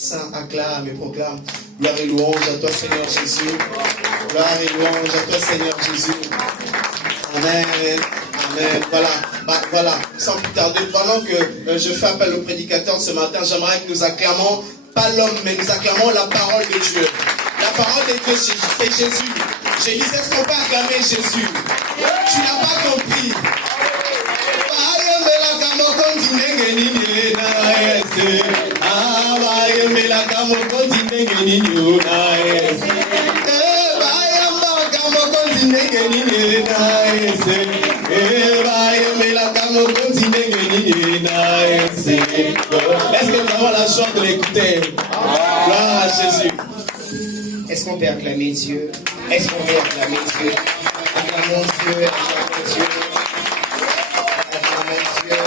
saint acclame et proclame. Gloire et louange à toi, Seigneur Jésus. Gloire et louange à toi, Seigneur Jésus. Amen. Amen. Voilà. Sans plus tarder, pendant que je fais appel au prédicateur ce matin, j'aimerais que nous acclamons, pas l'homme, mais nous acclamons la parole de Dieu. La parole de Dieu, c'est Jésus. Je disais, est-ce qu'on peut acclamer Jésus? Tu n'as pas compris. Est-ce que nous avons la chance de l'écouter? Gloire à Jésus. Est-ce qu'on peut acclamer Dieu? Est-ce qu'on peut acclamer Dieu? Acclamons Dieu, acclamons Dieu. Acclamons Dieu.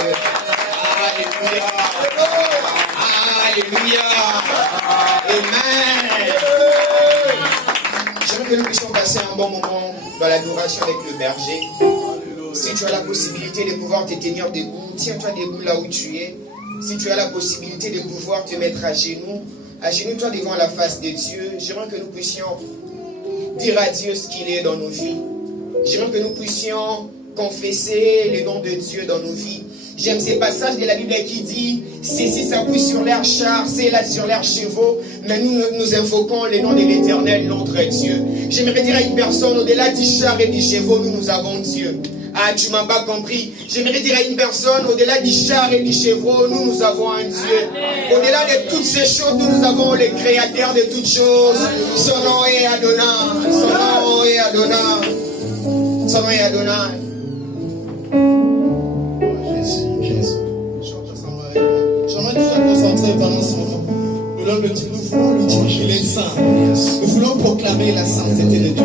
Alléluia. Alléluia. Amen. J'aimerais que nous puissions passer un bon moment dans l'adoration avec le berger. Si tu as la possibilité de pouvoir te tenir debout, tiens-toi debout là où tu es. Si tu as la possibilité de pouvoir te mettre à genoux toi devant la face de Dieu. J'aimerais que nous puissions dire à Dieu ce qu'il est dans nos vies. J'aimerais que nous puissions confesser le nom de Dieu dans nos vies. J'aime ces passages de la Bible qui dit, ceci s'appuie sur leurs chars, c'est là sur leurs chevaux, mais nous invoquons le nom de l'Éternel, notre Dieu. J'aimerais dire à une personne, au-delà du char et du chevaux, nous avons Dieu. Ah, tu m'as pas compris. J'aimerais dire à une personne, au-delà du char et du chevreau, nous avons un Dieu. Au-delà de toutes ces choses, nous avons le Créateur de toutes choses. Son nom est Adonai. Son nom est Adonai. Son nom est Adonai. Jésus. J'aimerais nous faire concentrer pendant ce moment. Nous voulons lui dire qu'il est saint. Nous voulons proclamer la sainteté de Dieu.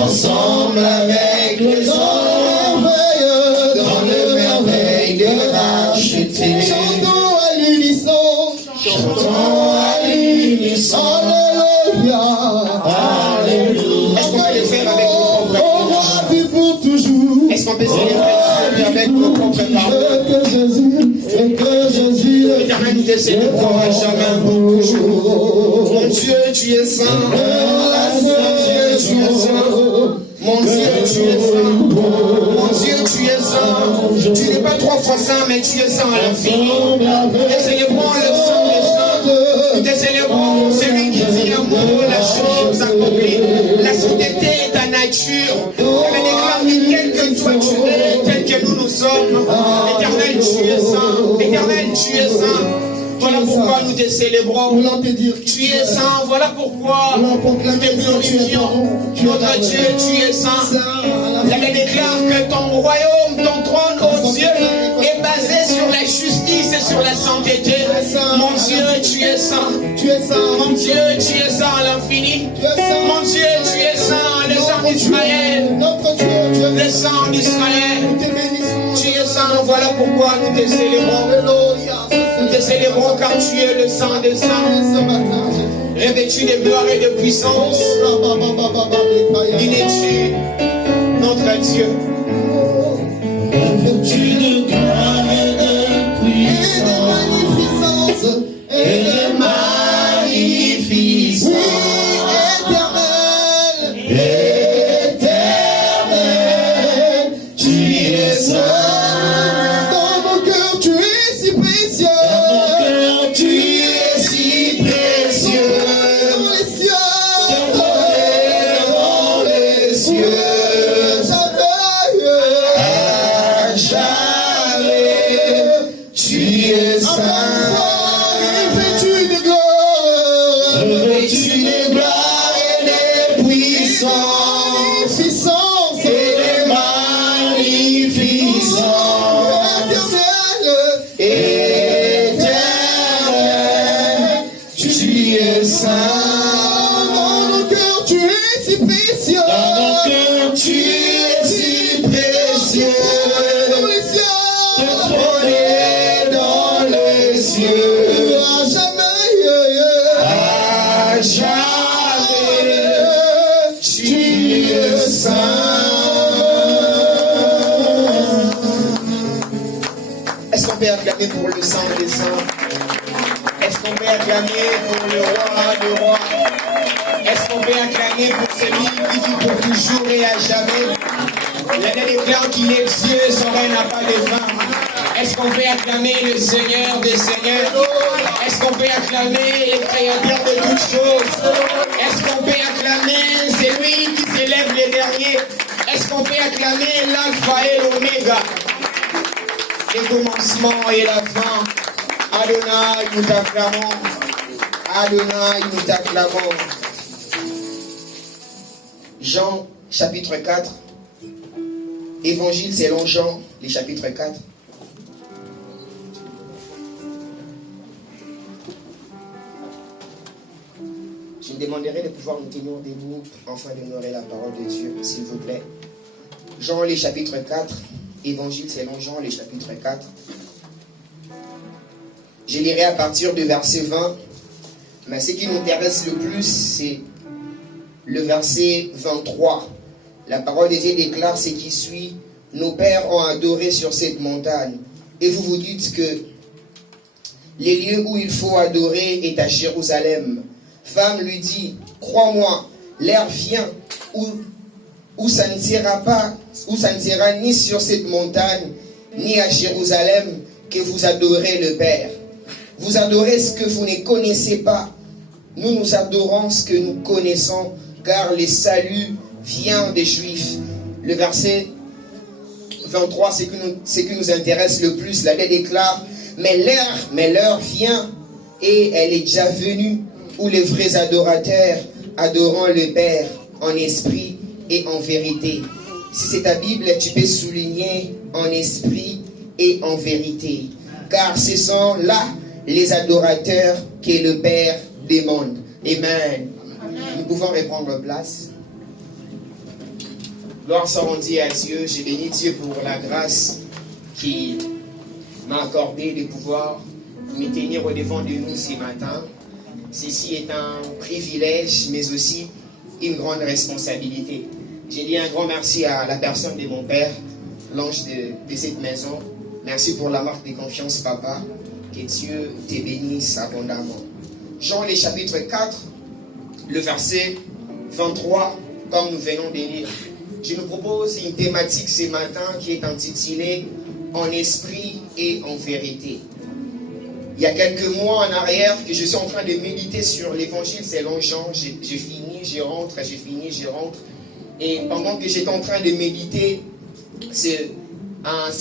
Ensemble ensemble avec les anges, dans le merveille de racheter. Chantons à l'unisson. Chantons à l'unisson. Alléluia. Alléluia. Est-ce qu'on peut le faire avec nos propres Au roi vit pour toujours. Est-ce qu'on peut célébrer Dieu avec nos propres paroles? Et que Jésus, L'éternel nous te célébrera jamais pour toujours. Mon Dieu, tu es saint. Mon Dieu, tu es saint. Mon Dieu, tu es saint. Mon Dieu, tu es saint. Tu n'es pas 3 fois saint, mais tu es saint à l'infini. Nous te célébrons le saint des saints. Nous te célébrons celui qui dit un mot, la chose accomplie. La sainteté est ta nature. Elle déclare que tel que toi tu es, tel que nous sommes. Éternel, tu es saint. Éternel, tu es saint. Voilà pourquoi nous te célébrons. voulant te dire Tu es saint. Voilà pourquoi nous te glorifions. Notre Dieu, tu es saint. La Bible déclare que ton royaume, ton trône, oh Dieu, est basé sur la justice et sur la sainteté. Mon Dieu, tu es saint. Tu es saint. Mon Dieu, tu es saint à l'infini. Tu es saint. Mon Dieu, tu es saint, le saint d'Israël. Notre Dieu, tu es Le saint d'Israël. Nous te bénissons. Tu es saint, voilà pourquoi nous te célébrons. Alléluia. Nous te célébrons car tu es le saint des saints. Ce matin, Revêtu de gloire et de puissance. Il est tu, notre Dieu. Revêtu de gloire et de puissance et de magnificence. Éternel, tu es saint. Dans mon cœur, tu es si précieux. Dans mon cœur, tu es si précieux. Dans les cieux, dans les cieux. Tu es saint, revêtu de gloire, revêtu de gloire et de puissance, et de magnificence, éternel, tu es saint. Dans mon cœur, tu es si précieux. Dans mon cœur, tu es si précieux. Dans les cieux, à jamais, tu es saint. Est-ce qu'on peut acclamer pour le saint des saints? Est-ce qu'on peut acclamer pour le roi? Est-ce qu'on peut acclamer pour celui qui vit pour toujours et à jamais? La Bible déclare qu'il est Dieu, son règne n'a pas de fin. Est-ce qu'on peut acclamer le Seigneur des Seigneurs? Est-ce qu'on peut acclamer le Créateur de toutes choses? Est-ce qu'on peut acclamer celui qui s'élève les derniers? Est-ce qu'on peut acclamer l'alpha et l'oméga? Le commencement et la fin. Adonai, nous t'acclamons. Adonai, nous t'acclamons. Jean, chapitre 4. Évangile selon Jean, le chapitre 4. Je me demanderai de pouvoir nous tenir debout afin d'honorer la parole de Dieu, s'il vous plaît. Jean, le chapitre 4. Évangile selon Jean, le chapitre 4. Je lirai à partir du verset 20. Mais ce qui nous intéresse le plus, c'est le verset 23. La parole de Dieu déclare ce qui suit. Nos pères ont adoré sur cette montagne. Et vous vous dites que les lieux où il faut adorer est à Jérusalem. Femme lui dit, crois-moi, l'heure vient où ça ne sera ni sur cette montagne, ni à Jérusalem que vous adorez le Père. Vous adorez ce que vous ne connaissez pas. Nous adorons ce que nous connaissons, car le salut vient des Juifs. Le verset 23, c'est ce qui nous intéresse le plus. La Bible déclare, mais l'heure vient, et elle est déjà venue, où les vrais adorateurs adoreront le Père en esprit et en vérité. Si c'est ta Bible, tu peux souligner en esprit et en vérité. Car ce sont là les adorateurs que le Père demande. Amen. Nous pouvons reprendre place. Gloire soit rendue à Dieu. Je bénis Dieu pour la grâce qui m'a accordé de pouvoir me tenir au devant de nous ce matin. Ceci est un privilège, mais aussi une grande responsabilité. J'ai dit un grand merci à la personne de mon père, l'ange de cette maison. Merci pour la marque de confiance, papa. Que Dieu te bénisse abondamment. Jean, le chapitre 4, le verset 23, comme nous venons de lire. Je nous propose une thématique ce matin qui est intitulée « En esprit et en vérité ». Il y a quelques mois en arrière que je suis en train de méditer sur l'évangile selon Jean. J'ai fini, je rentre, j'ai fini, je rentre. Et pendant que j'étais en train de méditer ces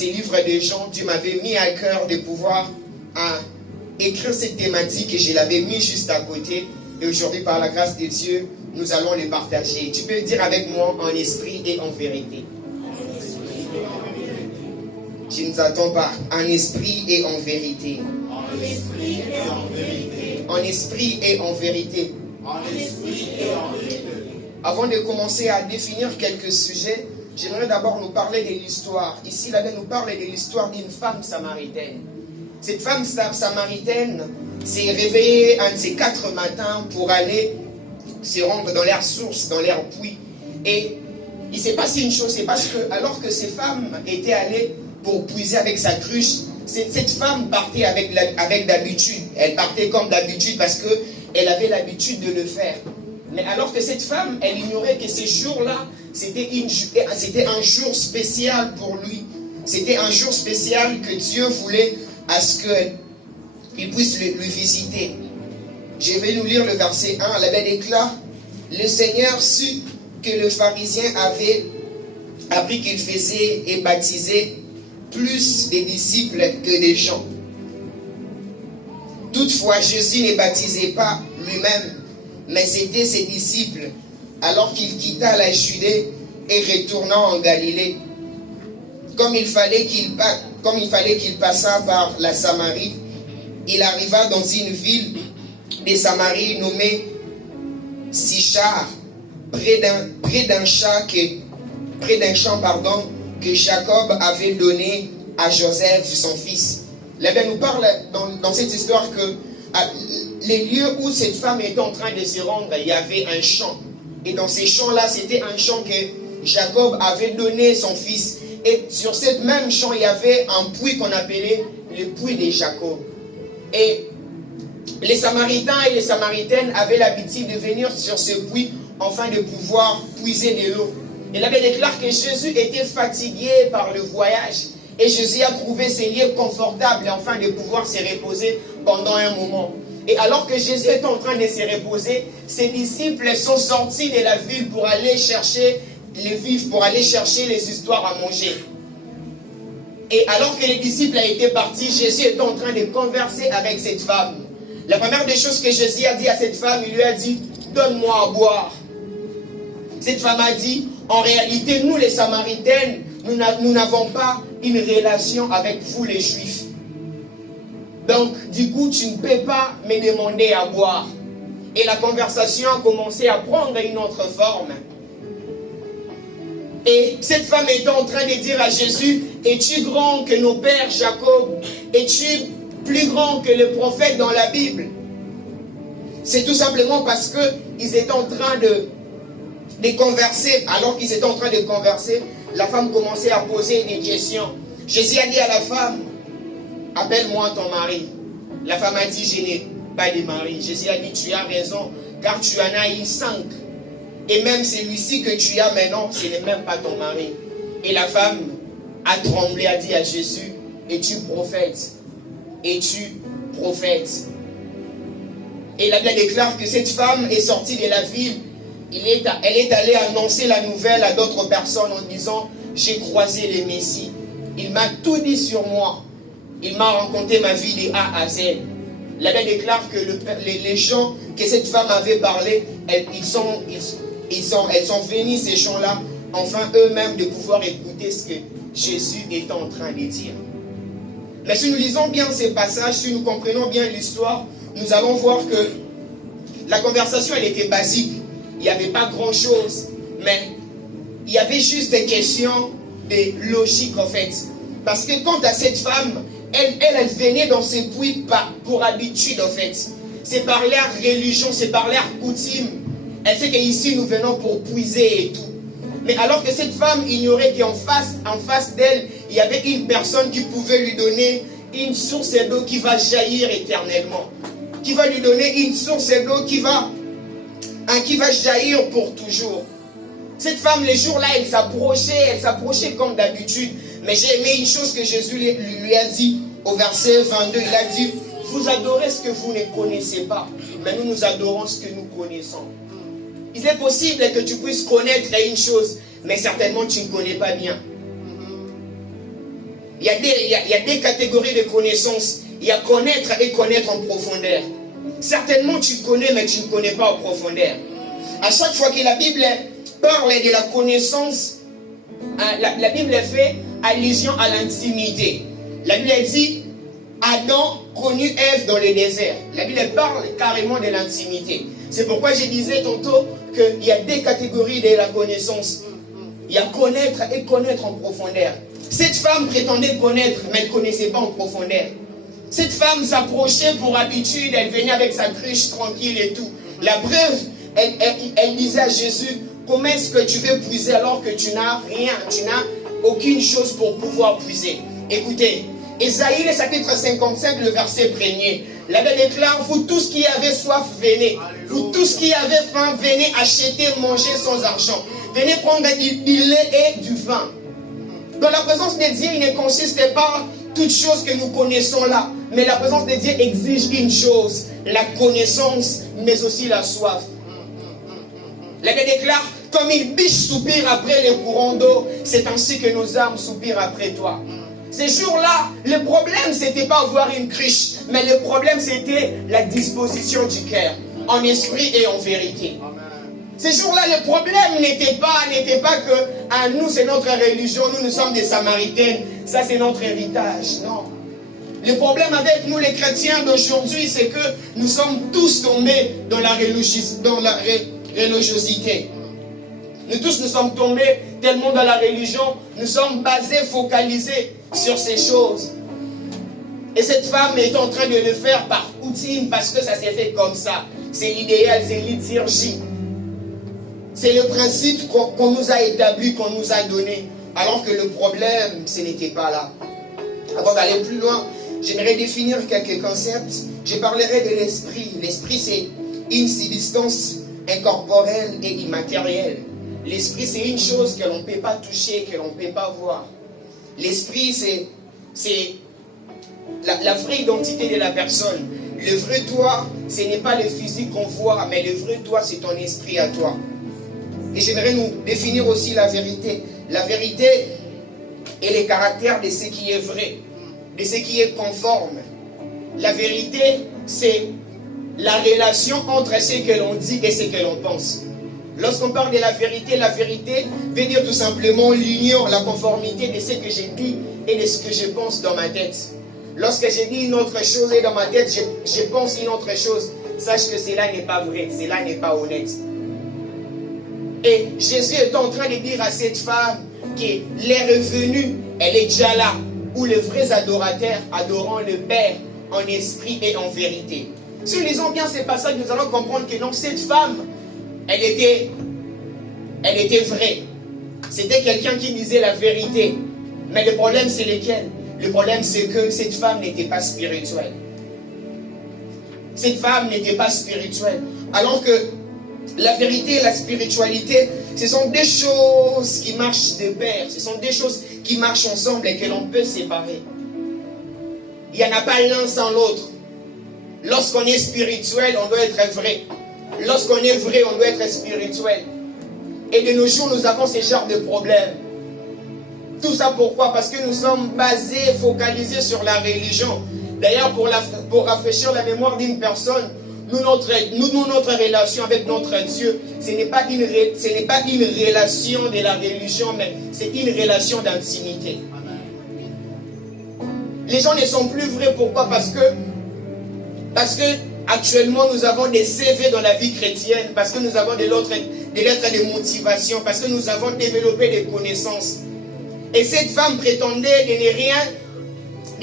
livres de Jean, Dieu m'avait mis à cœur de pouvoir écrire cette thématique et je l'avais mis juste à côté. Et aujourd'hui, par la grâce de Dieu, nous allons les partager. Tu peux dire avec moi en esprit et en vérité. Je ne t'attends pas. En esprit et en vérité. En esprit et en vérité. En esprit et en vérité. En esprit et en vérité. Avant de commencer à définir quelques sujets, j'aimerais d'abord nous parler de l'histoire. Ici, la Bible nous parle de l'histoire d'une femme samaritaine. Cette femme samaritaine s'est réveillée un de ces 4 matins pour aller se rendre dans leur source, dans leur puits. Et il s'est passé une chose, c'est parce que alors que ces femmes étaient allées pour puiser avec sa cruche, cette femme partait avec d'habitude. Elle partait comme d'habitude parce qu'elle avait l'habitude de le faire. Mais alors que cette femme, elle ignorait que ce jour-là, c'était un jour spécial pour lui. C'était un jour spécial que Dieu voulait à ce qu'il puisse lui visiter. Je vais nous lire le verset 1. La Bible déclare: le Seigneur sut que le pharisien avait appris qu'il faisait et baptisait plus des disciples que des gens. Toutefois, Jésus ne baptisait pas lui-même, mais c'était ses disciples, alors qu'il quitta la Judée et retourna en Galilée. Comme il fallait qu'il passât par la Samarie, il arriva dans une ville de Samarie nommée Sichar, près d'un champ que Jacob avait donné à Joseph, son fils. La Bible nous parle dans cette histoire que les lieux où cette femme était en train de se rendre, il y avait un champ. Et dans ces champs-là, c'était un champ que Jacob avait donné son fils. Et sur ce même champ, il y avait un puits qu'on appelait le puits de Jacob. Et les Samaritains et les Samaritaines avaient l'habitude de venir sur ce puits afin de pouvoir puiser de l'eau. Et la Bible déclare que Jésus était fatigué par le voyage. Et Jésus a trouvé ces lieux confortables afin de pouvoir se reposer pendant un moment. Et alors que Jésus est en train de se reposer, ses disciples sont sortis de la ville pour aller chercher les vivres, pour aller chercher les histoires à manger. Et alors que les disciples étaient partis, Jésus est en train de converser avec cette femme. La première des choses que Jésus a dit à cette femme, il lui a dit: donne-moi à boire. Cette femme a dit: en réalité, nous les Samaritaines, nous n'avons pas une relation avec vous les Juifs. Donc, du coup, tu ne peux pas me demander à boire. Et la conversation a commencé à prendre une autre forme. Et cette femme était en train de dire à Jésus: es-tu grand que nos pères Jacob? Es-tu plus grand que les prophètes dans la Bible? C'est tout simplement parce qu'ils étaient en train de converser. Alors qu'ils étaient en train de converser, la femme commençait à poser des questions. Jésus a dit à la femme: appelle-moi ton mari. La femme a dit: je n'ai pas de mari. Jésus a dit: tu as raison, car tu en as eu 5. Et même celui-ci que tu as maintenant, ce n'est même pas ton mari. Et la femme a tremblé, a dit à Jésus: es-tu prophète? Es-tu prophète? Et la Bible déclare que cette femme est sortie de la ville. Elle est allée annoncer la nouvelle à d'autres personnes en disant: j'ai croisé le Messie. Il m'a tout dit sur moi. Il m'a raconté ma vie de A à Z. La Bible déclare que les gens que cette femme avait parlé, elles sont venus, ces gens-là, enfin eux-mêmes de pouvoir écouter ce que Jésus est en train de dire. Mais si nous lisons bien ces passages, si nous comprenons bien l'histoire, nous allons voir que la conversation, elle était basique. Il n'y avait pas grand-chose. Mais il y avait juste des questions de logique en fait. Parce que quant à cette femme, elle venait dans ces puits pour habitude en fait. C'est par leur religion, c'est par leur coutume. Elle sait qu'ici nous venons pour puiser et tout. Mais alors que cette femme ignorait qu'en face d'elle, il y avait une personne qui pouvait lui donner une source d'eau qui va jaillir éternellement. Qui va lui donner une source d'eau qui va jaillir pour toujours. Cette femme, les jours-là, elle s'approchait comme d'habitude. Mais j'ai aimé une chose que Jésus lui a dit au verset 22. Il a dit, vous adorez ce que vous ne connaissez pas, mais nous adorons ce que nous connaissons. Il est possible que tu puisses connaître une chose, mais certainement tu ne connais pas bien. Il y a des catégories de connaissances. Il y a connaître et connaître en profondeur. Certainement tu connais, mais tu ne connais pas en profondeur. À chaque fois que la Bible parle de la connaissance, la Bible fait allusion à l'intimité. La Bible dit, Adam connut Ève dans le désert. La Bible parle carrément de l'intimité. C'est pourquoi je disais tantôt qu'il y a des catégories de la connaissance. Il y a connaître et connaître en profondeur. Cette femme prétendait connaître, mais elle ne connaissait pas en profondeur. Cette femme s'approchait pour habitude, elle venait avec sa cruche tranquille et tout. La preuve, elle disait à Jésus, comment est-ce que tu veux puiser alors que tu n'as rien, tu n'as aucune chose pour pouvoir puiser. Écoutez, Ésaïe, le chapitre 55, le verset 1er. La Bible déclare, vous tous qui avez soif, venez. Vous tous qui avez faim, venez acheter, manger sans argent. Venez prendre du lait et du vin. Dans la présence de Dieu, il ne consiste pas toutes choses que nous connaissons là. Mais la présence de Dieu exige une chose, la connaissance, mais aussi la soif. La Bible déclare, comme une biche soupire après les courants d'eau, c'est ainsi que nos âmes soupirent après toi. Ces jours-là, le problème, c'était pas avoir une cruche, mais le problème, c'était la disposition du cœur, en esprit et en vérité. Ces jours-là, le problème n'était pas que nous, c'est notre religion, nous sommes des Samaritaines, ça c'est notre héritage. Non. Le problème avec nous, les chrétiens d'aujourd'hui, c'est que nous sommes tous tombés dans la religiosité. Nous tous, nous sommes tombés tellement dans la religion, nous sommes basés, focalisés sur ces choses. Et cette femme est en train de le faire par coutume, parce que ça s'est fait comme ça. C'est l'idéal, c'est liturgie. C'est le principe qu'on nous a établi, qu'on nous a donné. Alors que le problème, ce n'était pas là. Avant d'aller plus loin, j'aimerais définir quelques concepts. Je parlerai de l'esprit. L'esprit, c'est une substance incorporelle et immatérielle. L'esprit, c'est une chose que l'on ne peut pas toucher, que l'on ne peut pas voir. L'esprit, c'est la vraie identité de la personne. Le vrai toi, ce n'est pas le physique qu'on voit, mais le vrai toi, c'est ton esprit à toi. Et j'aimerais nous définir aussi la vérité. La vérité est le caractère de ce qui est vrai, de ce qui est conforme. La vérité, c'est la relation entre ce que l'on dit et ce que l'on pense. Lorsqu'on parle de la vérité veut dire tout simplement l'union, la conformité de ce que j'ai dit et de ce que je pense dans ma tête. Lorsque j'ai dit une autre chose et dans ma tête, je pense une autre chose, sache que cela n'est pas vrai, cela n'est pas honnête. Et Jésus est en train de dire à cette femme qu'elle est revenue, elle est déjà là, où les vrais adorateurs adorant le Père en esprit et en vérité. Si nous lisons bien ces passages, nous allons comprendre que donc cette femme, elle était vraie. C'était quelqu'un qui disait la vérité. Mais le problème, c'est lequel? Le problème, c'est que cette femme n'était pas spirituelle. Cette femme n'était pas spirituelle. Alors que la vérité et la spiritualité, ce sont des choses qui marchent de pair. Ce sont des choses qui marchent ensemble et que l'on peut séparer. Il n'y en a pas l'un sans l'autre. Lorsqu'on est spirituel, on doit être vrai. Lorsqu'on est vrai, on doit être spirituel. Et de nos jours, nous avons ce genre de problèmes. Tout ça pourquoi? Parce que nous sommes basés, focalisés sur la religion. D'ailleurs, pour rafraîchir la mémoire d'une personne, notre relation avec notre Dieu, ce n'est pas une relation de la religion, mais c'est une relation d'intimité. Les gens ne sont plus vrais. Pourquoi? Parce que actuellement nous avons des CV dans la vie chrétienne, parce que nous avons des des lettres de motivation parce que nous avons développé des connaissances. Et cette femme prétendait de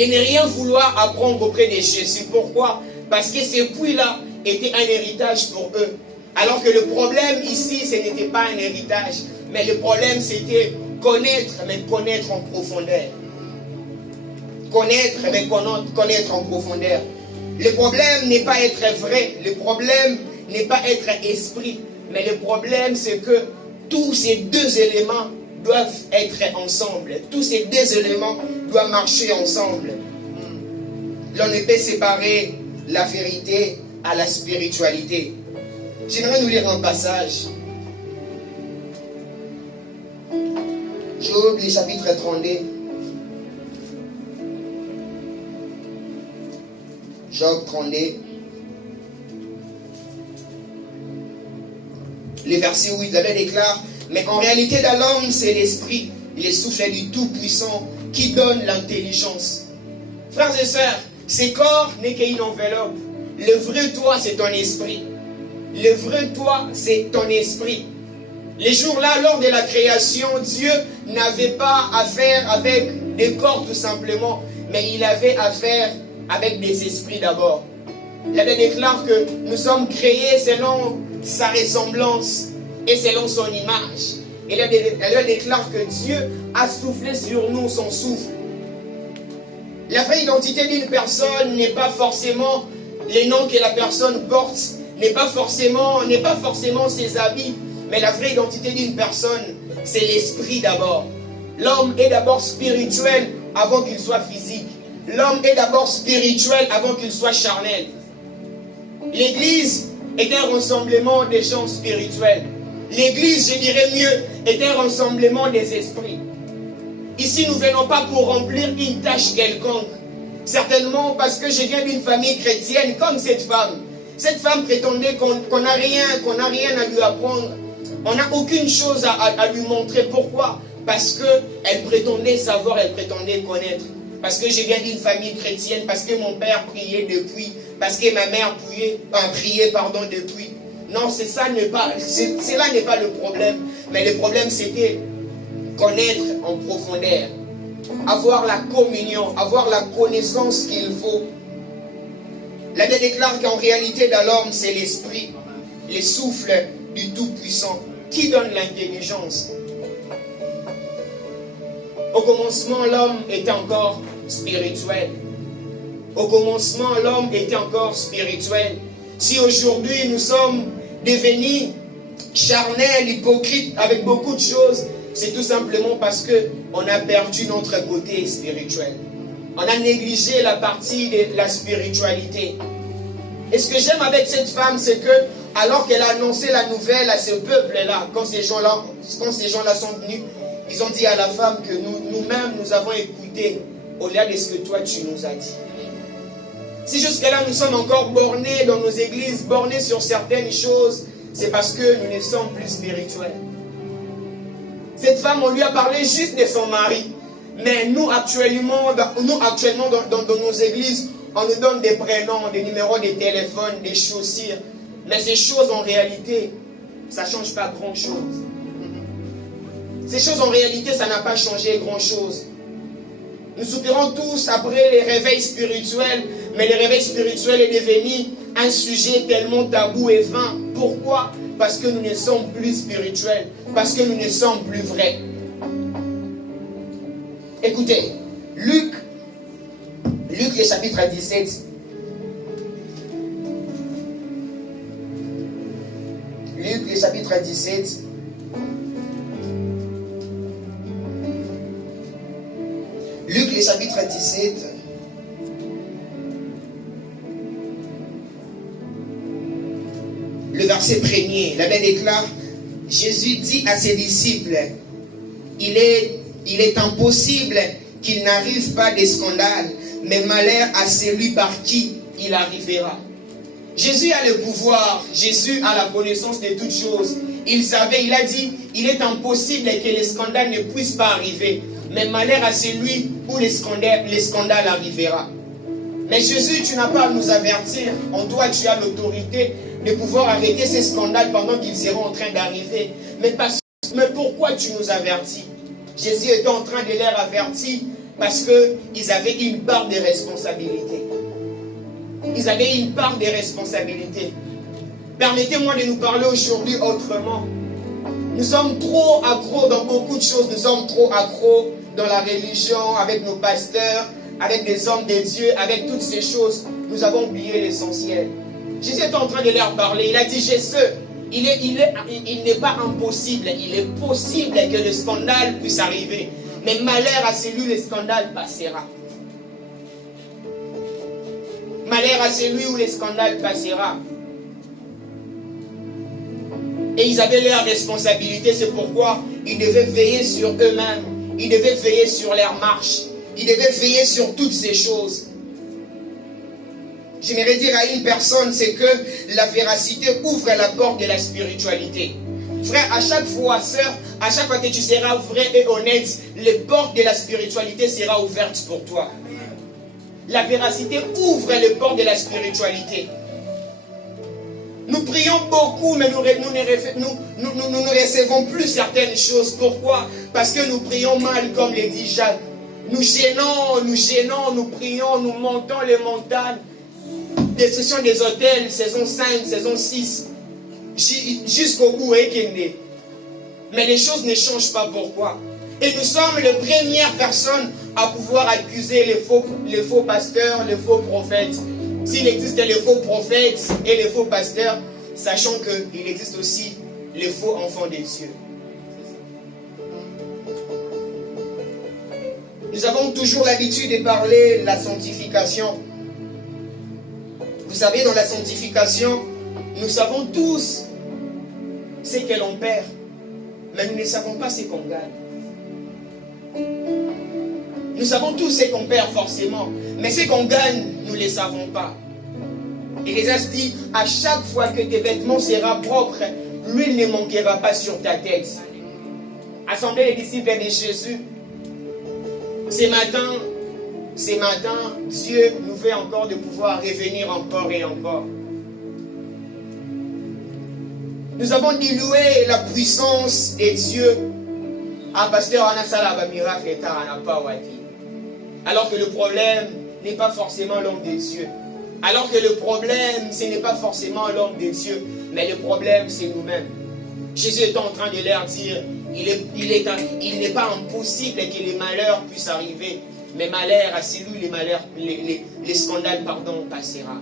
ne rien vouloir apprendre auprès de Jésus. Pourquoi? Parce que ces puits-là étaient un héritage pour eux. Alors que le problème ici, ce n'était pas un héritage, mais le problème c'était connaître, mais connaître en profondeur. Connaître, mais connaître en profondeur. Le problème n'est pas être vrai, le problème n'est pas être esprit, mais le problème c'est que tous ces deux éléments doivent être ensemble. Tous ces deux éléments doivent marcher ensemble. L'on ne peut séparer la vérité à la spiritualité. J'aimerais nous lire un passage. Job, le chapitre 32. Job 32. Le verset 8, la Bible déclare: mais en réalité, dans l'homme, c'est l'esprit, le souffle du Tout-Puissant qui donne l'intelligence. Frères et sœurs, ce corps n'est qu'une enveloppe. Le vrai toi, c'est ton esprit. Le vrai toi, c'est ton esprit. Les jours-là, lors de la création, Dieu n'avait pas affaire avec des corps tout simplement, mais il avait affaire avec des esprits d'abord. La Bible déclare que nous sommes créés selon sa ressemblance et selon son image. Et la Bible déclare que Dieu a soufflé sur nous son souffle. La vraie identité d'une personne n'est pas forcément les noms que la personne porte, n'est pas forcément ses habits, mais la vraie identité d'une personne, c'est l'esprit d'abord. L'homme est d'abord spirituel avant qu'il soit physique. L'homme est d'abord spirituel avant qu'il soit charnel. L'Église est un rassemblement des gens spirituels. L'Église, je dirais mieux, est un rassemblement des esprits. Ici, nous ne venons pas pour remplir une tâche quelconque. Certainement parce que je viens d'une famille chrétienne comme cette femme. Cette femme prétendait qu'on n'a rien à lui apprendre. On n'a aucune chose à lui montrer. Pourquoi? Parce qu'elle prétendait savoir, elle prétendait connaître. Parce que je viens d'une famille chrétienne, parce que mon père priait depuis, parce que ma mère priait depuis. Non, cela n'est pas le problème. Mais le problème, c'était connaître en profondeur. Avoir la communion, avoir la connaissance qu'il faut. La Bible déclare qu'en réalité, dans l'homme, c'est l'esprit, le souffle du Tout-Puissant qui donne l'intelligence. Au commencement, l'homme était encore spirituel. Au commencement, l'homme était encore spirituel. Si aujourd'hui, nous sommes devenus charnels, hypocrites, avec beaucoup de choses, c'est tout simplement parce qu'on a perdu notre côté spirituel. On a négligé la partie de la spiritualité. Et ce que j'aime avec cette femme, c'est que, alors qu'elle a annoncé la nouvelle à ce peuple-là, quand ces gens-là sont venus, ils ont dit à la femme que nous-mêmes, nous avons écouté au-delà de ce que toi, tu nous as dit. Si jusque-là, nous sommes encore bornés dans nos églises, bornés sur certaines choses, c'est parce que nous ne sommes plus spirituels. Cette femme, on lui a parlé juste de son mari. Mais nous, actuellement, dans nos églises, on nous donne des prénoms, des numéros de téléphone, des chaussures. Mais ces choses, en réalité, ça ne change pas grand-chose. Ces choses, en réalité, ça n'a pas changé grand-chose. Nous soupirons tous après les réveils spirituels, mais le réveil spirituel est devenu un sujet tellement tabou et vain. Pourquoi? Parce que nous ne sommes plus spirituels, parce que nous ne sommes plus vrais. Écoutez, Luc, le chapitre 17. Luc, le chapitre 17. Luc, le chapitre 17. Le verset premier, la Bible déclare: Jésus dit à ses disciples, il est impossible qu'il n'arrive pas de scandale, mais malheur à celui par qui il arrivera. Jésus a le pouvoir, Jésus a la connaissance de toutes choses. Il savait, il a dit, il est impossible que les scandales ne puissent pas arriver, mais malheur à celui où les scandales arrivera. Mais Jésus, tu n'as pas à nous avertir. En toi, tu as l'autorité de pouvoir arrêter ces scandales pendant qu'ils seront en train d'arriver. Mais pourquoi tu nous avertis? Jésus était en train de les avertir parce qu'ils avaient une part de responsabilité. Ils avaient une part de responsabilité. Permettez-moi de nous parler aujourd'hui autrement. Nous sommes trop accros dans beaucoup de choses. Nous sommes trop accros dans la religion, avec nos pasteurs, avec des hommes de Dieu, avec toutes ces choses. Nous avons oublié l'essentiel. Jésus est en train de leur parler. Il a dit, je sais, il n'est pas impossible, il est possible que le scandale puisse arriver. Mais malheur à celui où le scandale passera. Malheur à celui où le scandale passera. Et ils avaient leur responsabilité, c'est pourquoi ils devaient veiller sur eux-mêmes. Ils devaient veiller sur leur marche. Ils devaient veiller sur toutes ces choses. J'aimerais dire à une personne, c'est que la véracité ouvre la porte de la spiritualité. Frère, à chaque fois, sœur, à chaque fois que tu seras vrai et honnête, les portes de la spiritualité seront ouvertes pour toi. La véracité ouvre les portes de la spiritualité. Nous prions beaucoup, mais nous ne recevons plus certaines choses. Pourquoi? Parce que nous prions mal, comme le dit Jacques. Nous gênons, nous prions, nous montons les montagnes. Destruction des hôtels, saison 5, saison 6, jusqu'au bout, mais les choses ne changent pas. Pourquoi? Et nous sommes les premières personnes à pouvoir accuser les faux pasteurs, les faux prophètes. S'il existe les faux prophètes et les faux pasteurs, sachant qu'il existe aussi les faux enfants des cieux. Nous avons toujours l'habitude de parler de la sanctification. Vous savez, dans la sanctification, nous savons tous ce que l'on perd, mais nous ne savons pas ce qu'on gagne. Nous savons tous ce qu'on perd forcément, mais ce qu'on gagne, nous ne le savons pas. Et Jésus dit, à chaque fois que tes vêtements seront propres, l'huile ne manquera pas sur ta tête. Assemblée des disciples de Jésus, ce matin, Dieu nous fait encore de pouvoir revenir encore et encore. Nous avons dilué la puissance de Dieu. Ah, pasteur, on a ça là, miracle, on n'a pas wati. Alors que le problème n'est pas forcément l'homme de Dieu. Alors que le problème, ce n'est pas forcément l'homme de Dieu, mais le problème, c'est nous-mêmes. Jésus est en train de leur dire, il n'est pas impossible que les malheurs puissent arriver, mais malheur à celui les scandales, passera.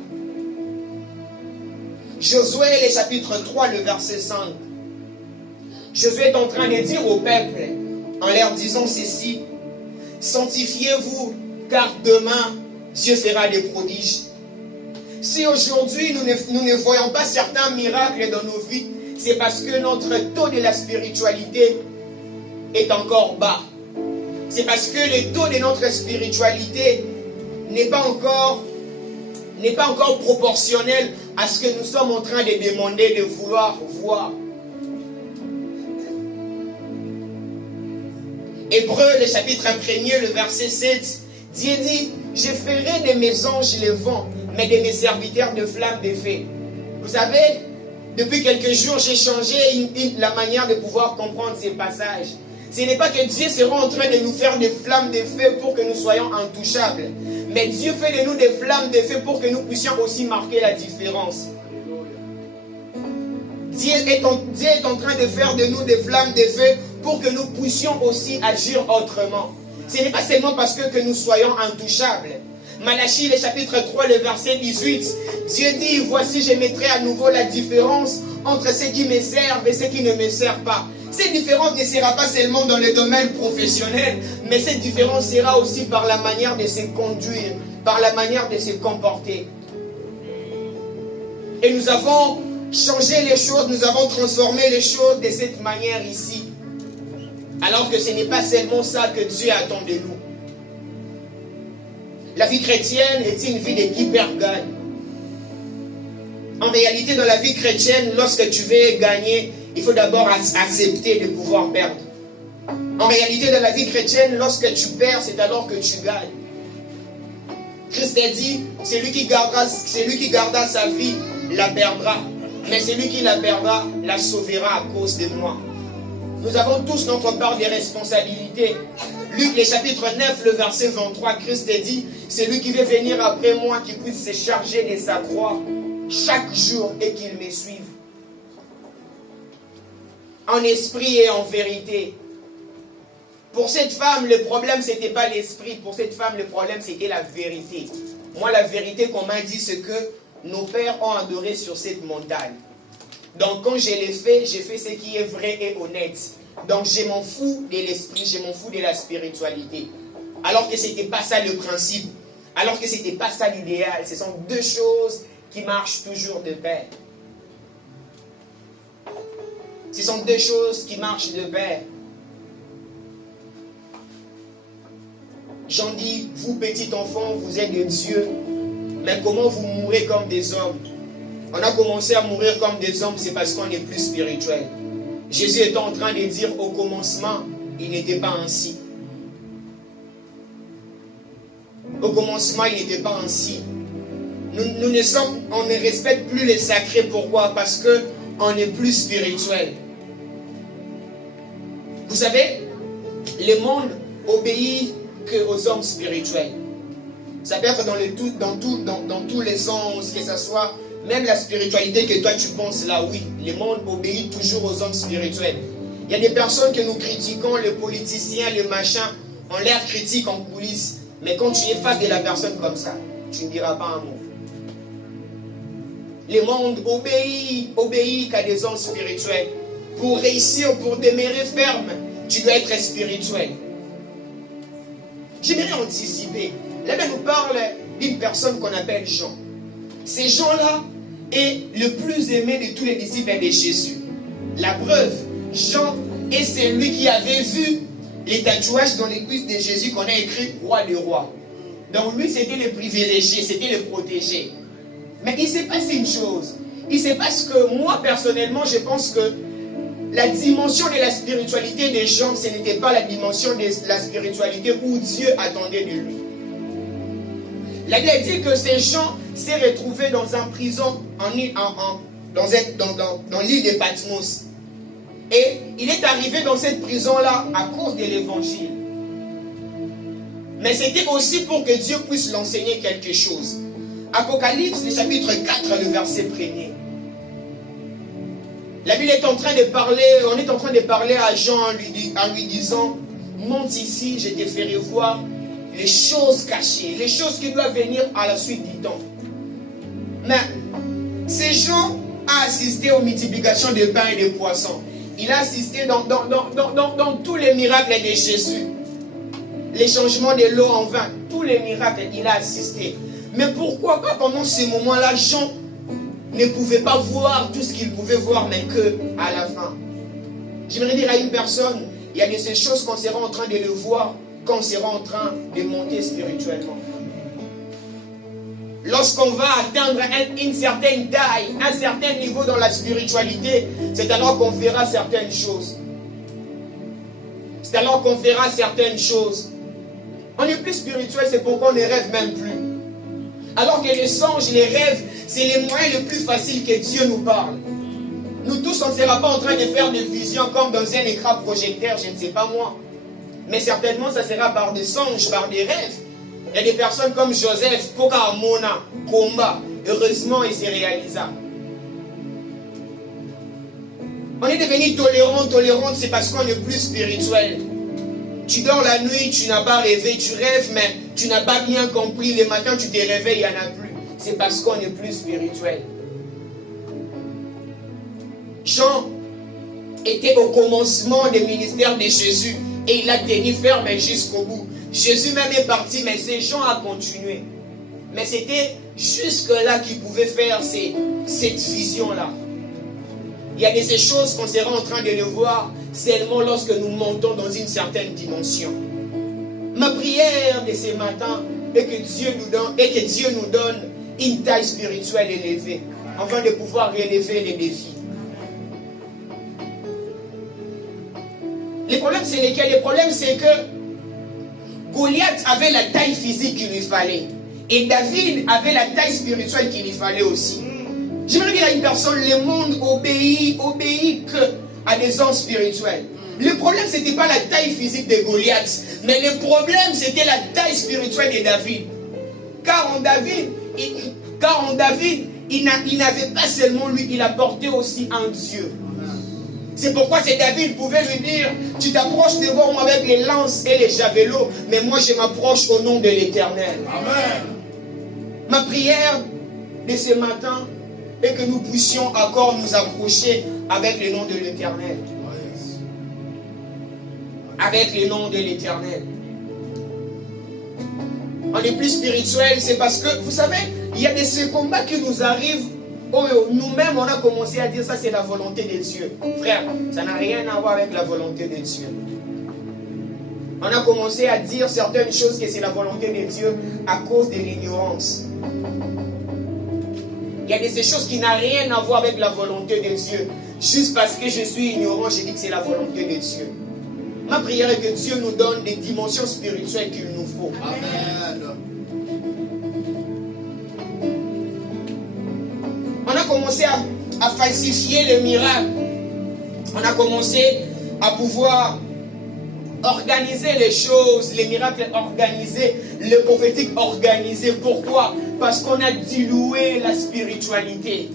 Josué, le chapitre 3, le verset 5. Josué est en train de dire au peuple, en leur disant ceci, sanctifiez-vous, car demain, Dieu fera des prodiges. Si aujourd'hui, nous ne voyons pas certains miracles dans nos vies, c'est parce que notre taux de la spiritualité est encore bas. C'est parce que le taux de notre spiritualité n'est pas encore proportionnel à ce que nous sommes en train de demander, de vouloir voir. Hébreux, le chapitre 1er, le verset 7, Dieu dit, je ferai de mes anges les vents, mais de mes serviteurs de flammes de feu. Vous savez, depuis quelques jours, j'ai changé la manière de pouvoir comprendre ces passages. Ce n'est pas que Dieu sera en train de nous faire des flammes de feu pour que nous soyons intouchables. Mais Dieu fait de nous des flammes de feu pour que nous puissions aussi marquer la différence. Dieu est en train de faire de nous des flammes de feu pour que nous puissions aussi agir autrement. Ce n'est pas seulement parce que nous soyons intouchables. Malachie, le chapitre 3, le verset 18. Dieu dit, voici, je mettrai à nouveau la différence entre ceux qui me servent et ceux qui ne me servent pas. Cette différence ne sera pas seulement dans le domaine professionnel, mais cette différence sera aussi par la manière de se conduire, par la manière de se comporter. Et nous avons changé les choses, nous avons transformé les choses de cette manière ici. Alors que ce n'est pas seulement ça que Dieu attend de nous. La vie chrétienne est une vie de qui perd gagne. En réalité, dans la vie chrétienne, lorsque tu veux gagner, il faut d'abord accepter de pouvoir perdre. En réalité, dans la vie chrétienne, lorsque tu perds, c'est alors que tu gagnes. Christ a dit, celui qui gardera sa vie la perdra. mais celui qui la perdra, la sauvera à cause de moi. Nous avons tous notre part des responsabilités. Luc, le chapitre 9, le verset 23, Christ dit, celui qui veut venir après moi, qui puisse se charger de sa croix chaque jour et qu'il me suive. En esprit et en vérité. Pour cette femme, le problème, ce n'était pas l'esprit. Pour cette femme, le problème, c'était la vérité. Moi, la vérité qu'on m'a dit, c'est que nos pères ont adoré sur cette montagne. Donc, quand je l'ai fait, j'ai fait ce qui est vrai et honnête. Donc, je m'en fous de l'esprit, je m'en fous de la spiritualité. Alors que ce n'était pas ça le principe. Alors que ce n'était pas ça l'idéal. Ce sont deux choses qui marchent toujours de pair. Ce sont deux choses qui marchent de pair. J'en dis, vous petits enfants, vous êtes de Dieu, mais comment vous mourrez comme des hommes? On a commencé à mourir comme des hommes, c'est parce qu'on est plus spirituel. Jésus est en train de dire au commencement, il n'était pas ainsi. Au commencement, il n'était pas ainsi. On ne respecte plus les sacrés. Pourquoi? Parce qu'on est plus spirituel. Vous savez, le monde obéit qu'aux hommes spirituels. Ça peut être dans tous les sens, que ce soit même la spiritualité que toi tu penses là, oui, le monde obéit toujours aux hommes spirituels. Il y a des personnes que nous critiquons, les politiciens, les machins, on l'air critique en coulisses, mais quand tu es face de la personne comme ça, tu ne diras pas un mot. Le monde obéit qu'à des hommes spirituels. Pour réussir, pour demeurer ferme, tu dois être spirituel. J'aimerais anticiper. La Bible nous parle d'une personne qu'on appelle Jean. Ces gens-là est le plus aimé de tous les disciples de Jésus. La preuve, Jean est celui qui avait vu les tatouages dans les cuisses de Jésus qu'on a écrit roi des rois. Donc lui, c'était le privilégié, c'était le protégé. Mais il s'est passé une chose. Il se passe que moi, personnellement, je pense que la dimension de la spiritualité des gens, ce n'était pas la dimension de la spiritualité où Dieu attendait de lui. La Bible dit que ces gens s'est retrouvé dans une prison dans l'île de Patmos. Et il est arrivé dans cette prison-là à cause de l'évangile. Mais c'était aussi pour que Dieu puisse l'enseigner quelque chose. Apocalypse, le chapitre 4, le verset 1er. La Bible est en train de parler, on est en train de parler à Jean en lui disant, monte ici, je te ferai voir les choses cachées, les choses qui doivent venir à la suite du temps. Mais ces gens ont assisté aux multiplications de pain et de poissons. Il a assisté dans tous les miracles de Jésus. Les changements de l'eau en vin, tous les miracles, il a assisté. Mais pourquoi pas pendant ces moments-là, Jean ne pouvait pas voir tout ce qu'il pouvait voir, mais qu'à la fin. J'aimerais dire à une personne, il y a de ces choses qu'on sera en train de le voir quand on sera en train de monter spirituellement. Lorsqu'on va atteindre une certaine taille, un certain niveau dans la spiritualité, c'est alors qu'on verra certaines choses. C'est alors qu'on verra certaines choses. On est plus spirituel, c'est pourquoi on ne rêve même plus. Alors que les songes, les rêves, c'est les moyens les plus faciles que Dieu nous parle. Nous tous, on ne sera pas en train de faire des visions comme dans un écran projecteur, je ne sais pas moi. Mais certainement, ça sera par des songes, par des rêves. Il y a des personnes comme Joseph, Poka Mona, Komba. Heureusement, il s'est réalisé. On est devenu tolérant, c'est parce qu'on est plus spirituel. Tu dors la nuit, tu n'as pas rêvé, tu rêves, mais tu n'as pas bien compris. Le matin, tu te réveilles, il n'y en a plus. C'est parce qu'on est plus spirituel. Jean était au commencement du ministère de Jésus et il a tenu ferme jusqu'au bout. Jésus même est parti, mais ces gens ont continué. Mais c'était jusque-là qu'ils pouvaient faire cette vision-là. Il y a de ces choses qu'on sera en train de le voir seulement lorsque nous montons dans une certaine dimension. Ma prière de ce matin est que Dieu nous donne une taille spirituelle élevée, afin de pouvoir relever les défis. Le problème, c'est lequel? Le problème, c'est que Goliath avait la taille physique qu'il lui fallait. Et David avait la taille spirituelle qu'il lui fallait aussi. J'aimerais dire à une personne, le monde obéit que à des hommes spirituels. Le problème, ce n'était pas la taille physique de Goliath, mais le problème, c'était la taille spirituelle de David. Car en David, il n'avait pas seulement lui, il apportait aussi un Dieu. C'est pourquoi c'est David pouvait lui dire, tu t'approches devant moi avec les lances et les javelots, mais moi je m'approche au nom de l'Éternel. Amen. Ma prière de ce matin est que nous puissions encore nous approcher avec le nom de l'Éternel. Avec le nom de l'Éternel. On est plus spirituel, c'est parce que, vous savez, il y a ces combats qui nous arrivent. Oh, nous-mêmes, on a commencé à dire ça, c'est la volonté de Dieu. Frère, ça n'a rien à voir avec la volonté de Dieu. On a commencé à dire certaines choses que c'est la volonté de Dieu à cause de l'ignorance. Il y a des choses qui n'ont rien à voir avec la volonté de Dieu. Juste parce que je suis ignorant, je dis que c'est la volonté de Dieu. Ma prière est que Dieu nous donne des dimensions spirituelles qu'il nous faut. Amen. On a commencé à falsifier les miracles. On a commencé à pouvoir organiser les choses, les miracles organisés, le prophétique organisé. Pourquoi? Parce qu'on a dilué la spiritualité.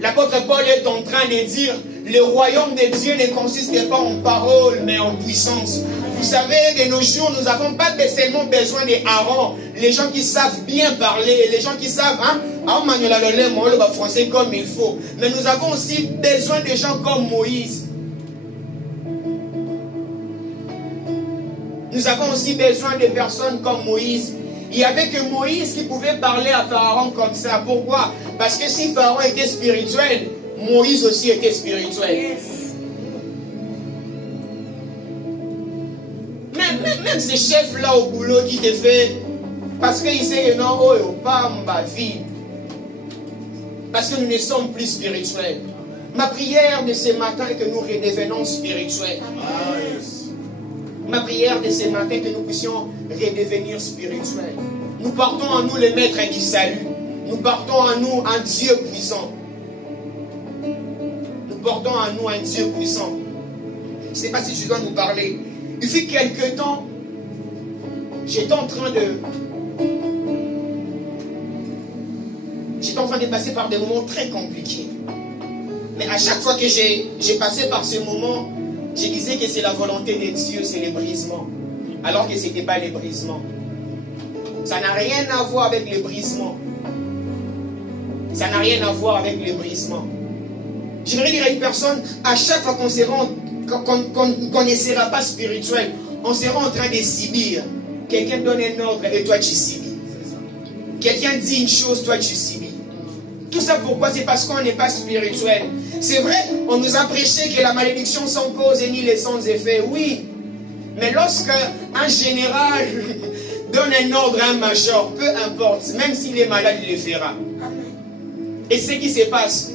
L'apôtre Paul est en train de dire, le royaume de Dieu ne consiste pas en paroles, mais en puissance. Vous savez, de nos jours, nous n'avons pas seulement besoin d'Aaron, les gens qui savent bien parler, les gens qui savent, français comme il faut. Mais nous avons aussi besoin de gens comme Moïse. Nous avons aussi besoin de personnes comme Moïse. Il n'y avait que Moïse qui pouvait parler à Pharaon comme ça. Pourquoi? Parce que si Pharaon était spirituel, Moïse aussi était spirituel. Yes. Même ces chefs-là au boulot qui te fait, parce qu'ils sait que non, oh, pas ma vie. Parce que nous ne sommes plus spirituels. Ma prière de ce matin est que nous redevenons spirituels. Ah, yes. Ma prière de ce matin est que nous puissions redevenir spirituels. Nous portons en nous le maître du salut. Nous portons en nous un Dieu puissant. Nous portons en nous un Dieu puissant. Je ne sais pas si je dois nous parler. Il fait quelque temps, j'étais en train de passer par des moments très compliqués. Mais à chaque fois que j'ai passé par ce moment, je disais que c'est la volonté de Dieu, c'est les brisements. Alors que ce n'était pas les brisements. Ça n'a rien à voir avec les brisements. Ça n'a rien à voir avec les brisements. J'aimerais dire à une personne, à chaque fois qu'on ne sera pas spirituel, on sera en train de subir. Quelqu'un donne un ordre et toi tu subis. Quelqu'un dit une chose, toi tu subis. Tout ça pourquoi? C'est parce qu'on n'est pas spirituel. C'est vrai, on nous a prêché que la malédiction sans cause et ni les sans effet. Oui, mais lorsque un général donne un ordre à un major, peu importe, même s'il est malade, il le fera. Et ce qui se passe,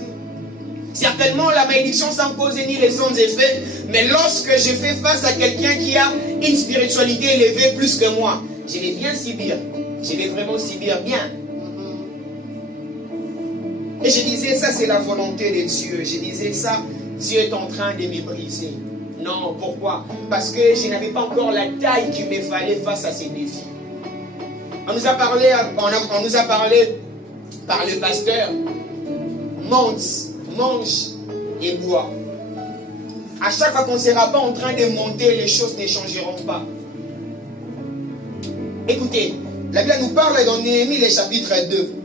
certainement la malédiction sans cause et ni les sans effet, mais lorsque je fais face à quelqu'un qui a une spiritualité élevée plus que moi, je vais bien subir. Je vais vraiment subir bien. Et je disais, ça c'est la volonté de Dieu. Je disais ça, Dieu est en train de me briser. Non, pourquoi? Parce que je n'avais pas encore la taille qu'il me fallait face à ces défis. On nous a parlé par le pasteur, monte, mange et bois. À chaque fois qu'on ne sera pas en train de monter, les choses ne changeront pas. Écoutez, la Bible nous parle dans Néhémie, le chapitre 2.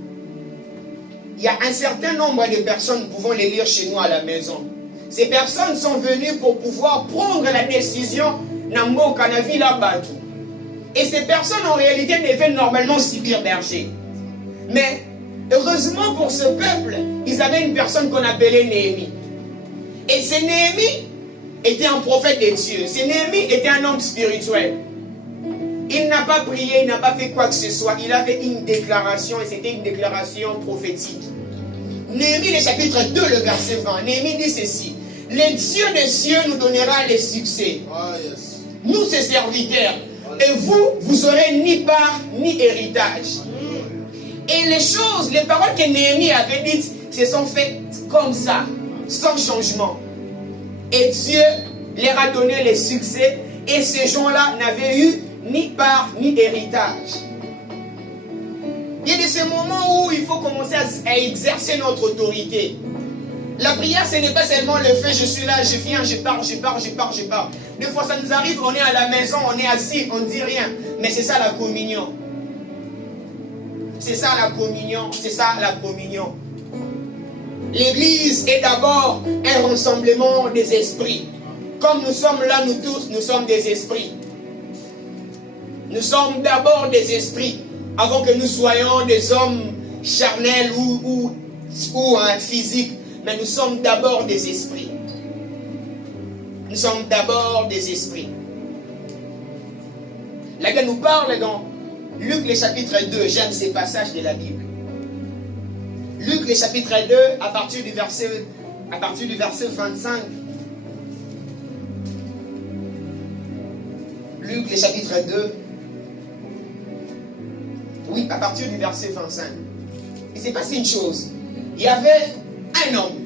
Il y a un certain nombre de personnes, nous pouvons les lire chez nous à la maison. Ces personnes sont venues pour pouvoir prendre la décision Namboka na Villa Batu. Et ces personnes en réalité devaient normalement subir berger. Mais heureusement pour ce peuple, ils avaient une personne qu'on appelait Néhémie. Et ce Néhémie était un prophète de Dieu. Ce Néhémie était un homme spirituel. Il n'a pas prié, il n'a pas fait quoi que ce soit. Il avait une déclaration et c'était une déclaration prophétique. Néhémie, le chapitre 2, le verset 20. Néhémie dit ceci. Le Dieu des cieux nous donnera le succès. Yes. Nous, ses serviteurs. Et vous aurez ni part ni héritage. Et les paroles que Néhémie avait dites, se sont faits comme ça, sans changement. Et Dieu leur a donné les succès. Et ces gens-là n'avaient eu ni part ni héritage. Il y a de ces moments où il faut commencer à exercer notre autorité. La prière, ce n'est pas seulement le fait, je suis là, je viens, je pars. Des fois, ça nous arrive, on est à la maison, on est assis, on ne dit rien. Mais c'est ça la communion. C'est ça la communion. C'est ça la communion. L'église est d'abord un rassemblement des esprits. Comme nous sommes là, nous tous, nous sommes des esprits. Nous sommes d'abord des esprits, avant que nous soyons des hommes charnels ou physiques. Mais nous sommes d'abord des esprits. Nous sommes d'abord des esprits. La Bible nous parle dans Luc le chapitre 2. J'aime ces passages de la Bible. Luc le chapitre 2, à partir du verset 25. Luc le chapitre 2. Oui, à partir du verset 25. Il s'est passé une chose. Il y avait un homme,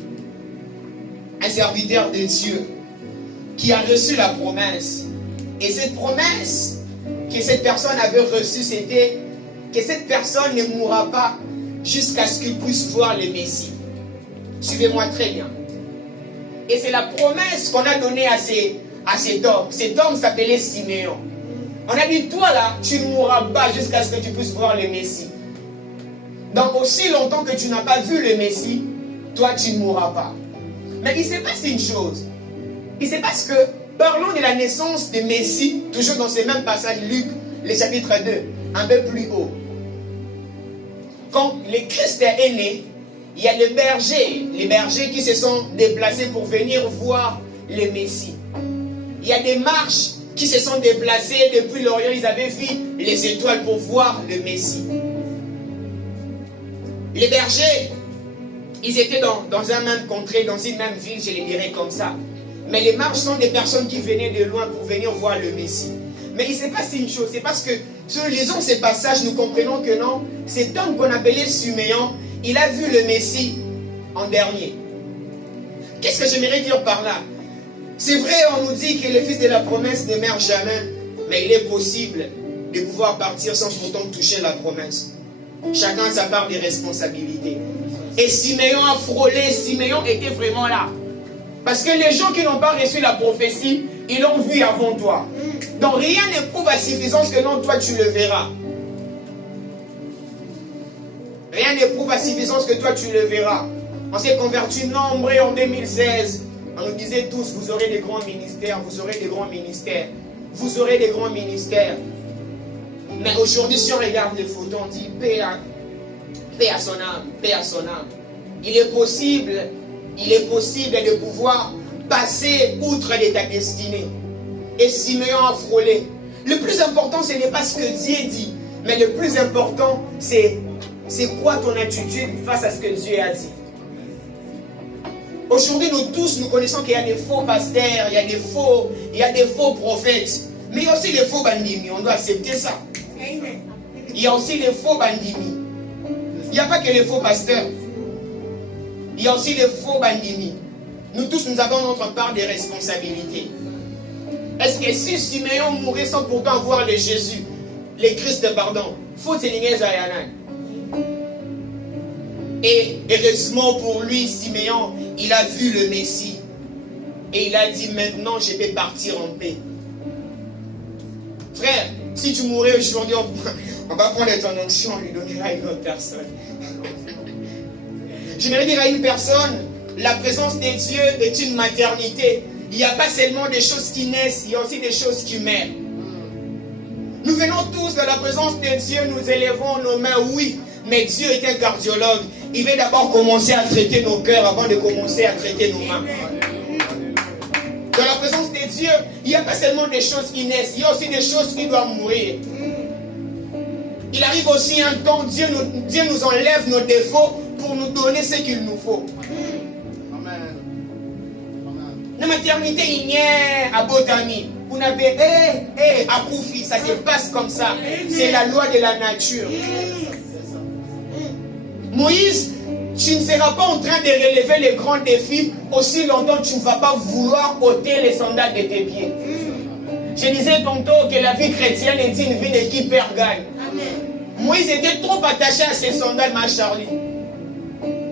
un serviteur de Dieu, qui a reçu la promesse. Et cette promesse que cette personne avait reçue, c'était que cette personne ne mourra pas jusqu'à ce qu'il puisse voir le Messie. Suivez-moi très bien. Et c'est la promesse qu'on a donnée à cet homme. Cet homme s'appelait Siméon. On a dit, toi là, tu ne mourras pas jusqu'à ce que tu puisses voir le Messie. Donc aussi longtemps que tu n'as pas vu le Messie, toi tu ne mourras pas. Mais il s'est passé une chose. Il s'est passé que, parlons de la naissance de Messie, toujours dans ce même passage, Luc, le chapitre 2, un peu plus haut. Quand le Christ est né, il y a les bergers qui se sont déplacés pour venir voir le Messie. Il y a des marches qui se sont déplacées depuis l'Orient, ils avaient vu les étoiles pour voir le Messie. Les bergers, ils étaient dans un même contrée, dans une même ville, je les dirais comme ça. Mais les marches sont des personnes qui venaient de loin pour venir voir le Messie. Mais il s'est passé une chose, c'est parce que, si nous lisons ces passages, nous comprenons que non, cet homme qu'on appelait Siméon, il a vu le Messie en dernier. Qu'est-ce que j'aimerais dire par là? C'est vrai, on nous dit que le fils de la promesse ne meurt jamais, mais il est possible de pouvoir partir sans pourtant toucher la promesse. Chacun a sa part de responsabilité. Et Siméon a frôlé, Siméon était vraiment là. Parce que les gens qui n'ont pas reçu la prophétie, ils l'ont vu avant toi. Donc rien ne prouve à suffisance que non, toi tu le verras. Rien ne prouve à suffisance que toi tu le verras. On s'est convertis nombreux en 2016. On nous disait tous, vous aurez des grands ministères, vous aurez des grands ministères. Vous aurez des grands ministères. Mais aujourd'hui, si on regarde les photos, on dit paix à son âme, paix à son âme. Il est possible de pouvoir passer outre de ta destinée. Et Siméon a frôlé. Le plus important, ce n'est pas ce que Dieu dit, mais le plus important, c'est quoi ton attitude face à ce que Dieu a dit. Aujourd'hui, nous tous, nous connaissons qu'il y a des faux pasteurs, il y a des faux prophètes, mais il y a aussi les faux bandimi. On doit accepter ça. Il y a aussi les faux bandimi. Il n'y a pas que les faux pasteurs. Il y a aussi les faux bandimi. Nous tous, nous avons notre part de responsabilité. Est-ce que si Siméon mourait sans pourtant voir le Jésus, le Christ, pardon, faut s'éliminer Zayana? Et heureusement pour lui, Siméon, il a vu le Messie. Et il a dit, maintenant je peux partir en paix. Frère, si tu mourais aujourd'hui, on va prendre ton onction, on lui donnera à une autre personne. J'aimerais dire à une personne, la présence de Dieu est une maternité. Il n'y a pas seulement des choses qui naissent, il y a aussi des choses qui meurent. Nous venons tous de la présence de Dieu, nous élevons nos mains, oui, mais Dieu est un cardiologue. Il veut d'abord commencer à traiter nos cœurs avant de commencer à traiter nos mains. Dans la présence de Dieu, il n'y a pas seulement des choses qui naissent, il y a aussi des choses qui doivent mourir. Il arrive aussi un temps, Dieu nous enlève nos défauts pour nous donner ce qu'il nous faut. Amen. La maternité, il n'y a à Botami. Vous n'avez à Koufi, ça se passe comme ça. C'est la loi de la nature. Moïse, tu ne seras pas en train de relever les grands défis aussi longtemps que tu ne vas pas vouloir ôter les sandales de tes pieds. Je disais tantôt que la vie chrétienne est une vie de qui perd gagne. Moïse était trop attaché à ses sandales, ma Charlie.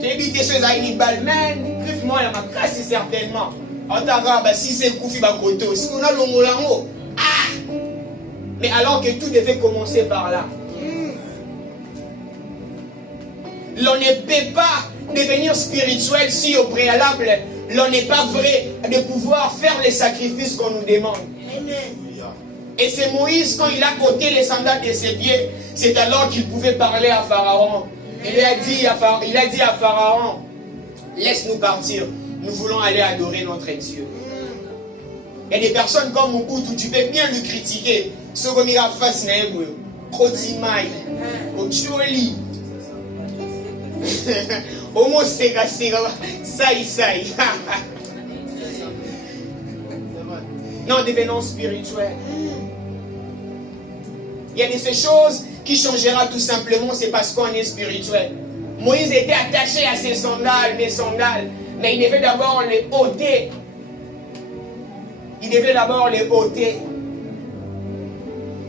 J'ai dit tes choses à une balle, man, griffe-moi la casse certainement. En tant que si c'est Koufi Bakoto, si on a l'ongolango, ah! Mais alors que tout devait commencer par là. L'on ne peut pas devenir spirituel si au préalable, l'on n'est pas vrai de pouvoir faire les sacrifices qu'on nous demande. Et c'est Moïse, quand il a ôté les sandales de ses pieds, c'est alors qu'il pouvait parler à Pharaon. Il a dit à Pharaon, laisse-nous partir, nous voulons aller adorer notre Dieu. Il y a des personnes comme Mobutu, tu peux bien lui critiquer. Ce qu'on a face na ego, Kotimai, Ocholi, Homo sega sega, sai. Non, devenons spirituels. Il y a de ces choses qui changera tout simplement, c'est parce qu'on est spirituel. Moïse était attaché à ses sandales, mais il devait d'abord les ôter.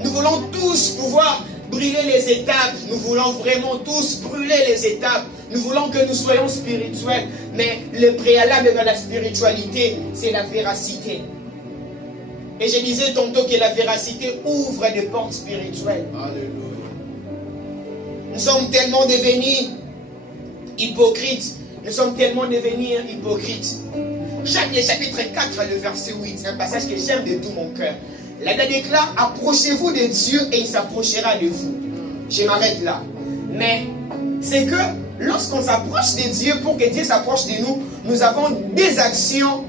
Nous voulons tous pouvoir brûler les étapes. Nous voulons vraiment tous brûler les étapes. Nous voulons que nous soyons spirituels. Mais le préalable dans la spiritualité, c'est la véracité. Et je disais tantôt que la véracité ouvre des portes spirituelles. Alléluia. Nous sommes tellement devenus hypocrites. Jacques, le chapitre 4, le verset 8, c'est un passage que j'aime de tout mon cœur. La Bible déclare, approchez-vous de Dieu et il s'approchera de vous. Je m'arrête là. Mais c'est que lorsqu'on s'approche de Dieu, pour que Dieu s'approche de nous, nous avons des actions